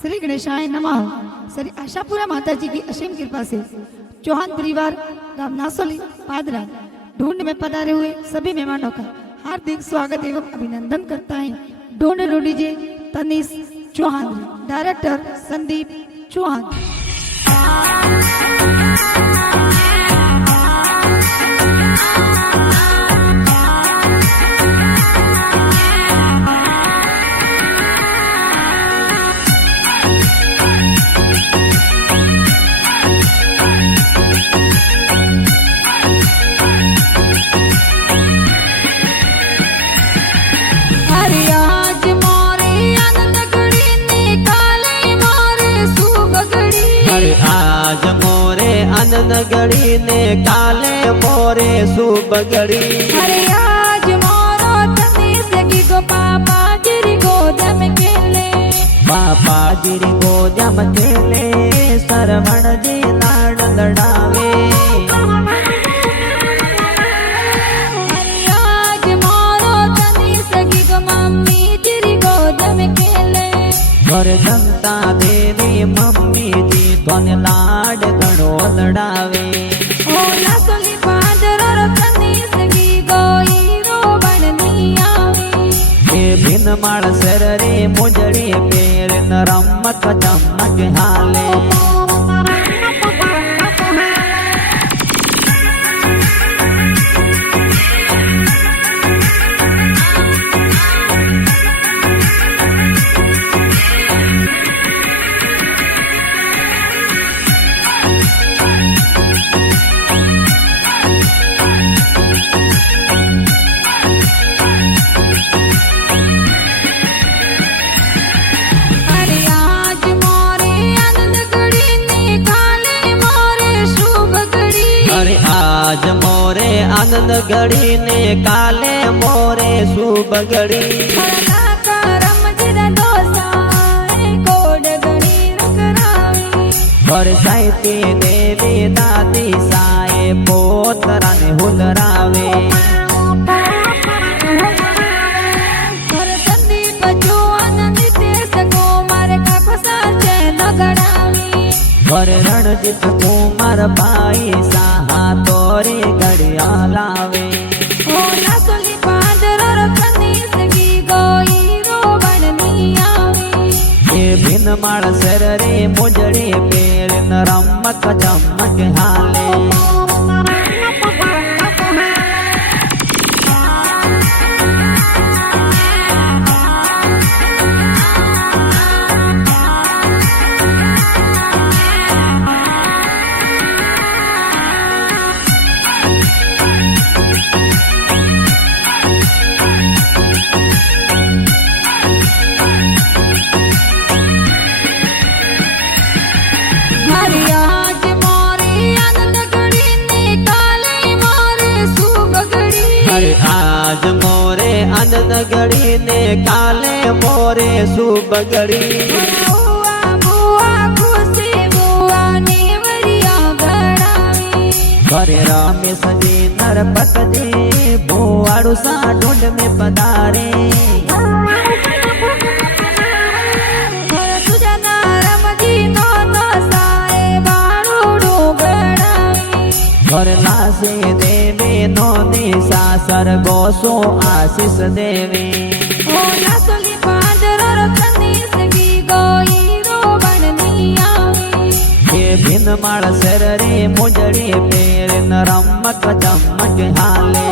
श्री गणेशाय नमः। श्री आशापुरा माता जी की असीम कृपा से चौहान परिवार राम नासोली पादरा ढूंढ में पधारे हुए सभी मेहमानों का हार्दिक स्वागत एवं अभिनंदन करता है। ढूंढ ढूंढीजिए तनीश चौहान, डायरेक्टर संदीप चौहान। आज मोरे अनगढ़ी ने काले मोरे सुबगड़ी। अरे आज मोरो तनीश की गो पापा गिरी गोदम खेले, पापा गिरी गोदम खेले, सरवण जी लाड लड़ावे। अरे आज मोरो तनीश की गो मम्मी गिरी गोदम खेले, और जनता देवी मम्मी जी तोने लाड घणो लड़ावे। ओ नासोली पादर तनीश की गो हीरो बननी आवे। ये बिन माल सर रे मुजड़ी पेर न रमक चमक हाले। आज मोरे आनंद गढ़ी ने काले मोरे सुबगड़ी। और साहित्य देवी दादी साए पोतरा ने हुलरावे। और रणजीत कुमार भाई साहा तोरी गड़िया लावे। ओ नासोली पादर तनीश की गो हीरो बननी आवे। ये बिन माल सर रे मुजड़ी पेर न रमक चमक हाले। आज मोरे अनगढ़ी ने काले मोरे सुबगड़ी। बुआ बुआ खुशी बुआ नेवरिया गड़ावी। घरे रमेश जी नरपत जी बुआड़ू सा ढूंढ में पधारे। और लासे देवी नोनी सासर गोसो आशीष देवी। ओ नासोली पादर तनीश की गो हीरो बननी आवे। ये बिन माल सर रे मुजड़ी पेर न रमक चमक हाले।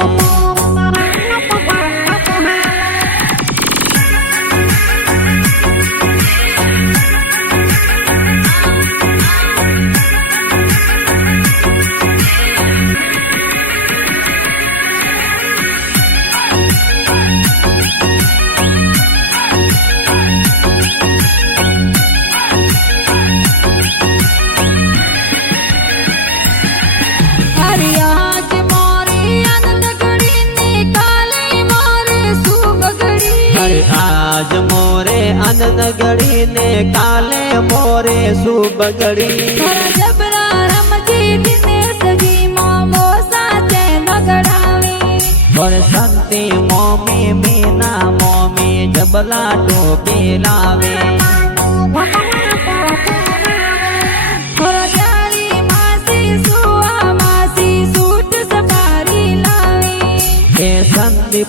आज मोरे अनगढ़ी ने काले मोरे सुबगड़ी। जबरा रमजी दिनेश जी मोमो साचे नगड़ावी। और संती मोमी मीना मोमी जबला टोपी लावे।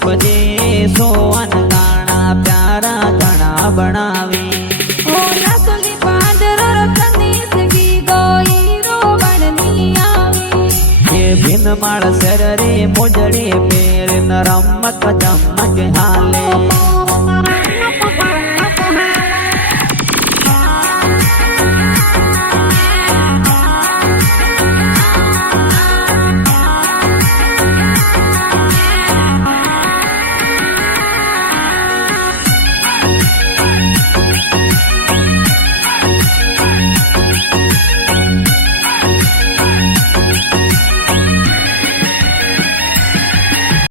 શીખજે સોન ગાણા પ્યારા ઘણા બનાવી ઓ નાસોલી પાદરા રતની સગી ગોઈરો બનની આવી એ ભીન માળ શરરે મોજડી પેર રમત ચમક હાલે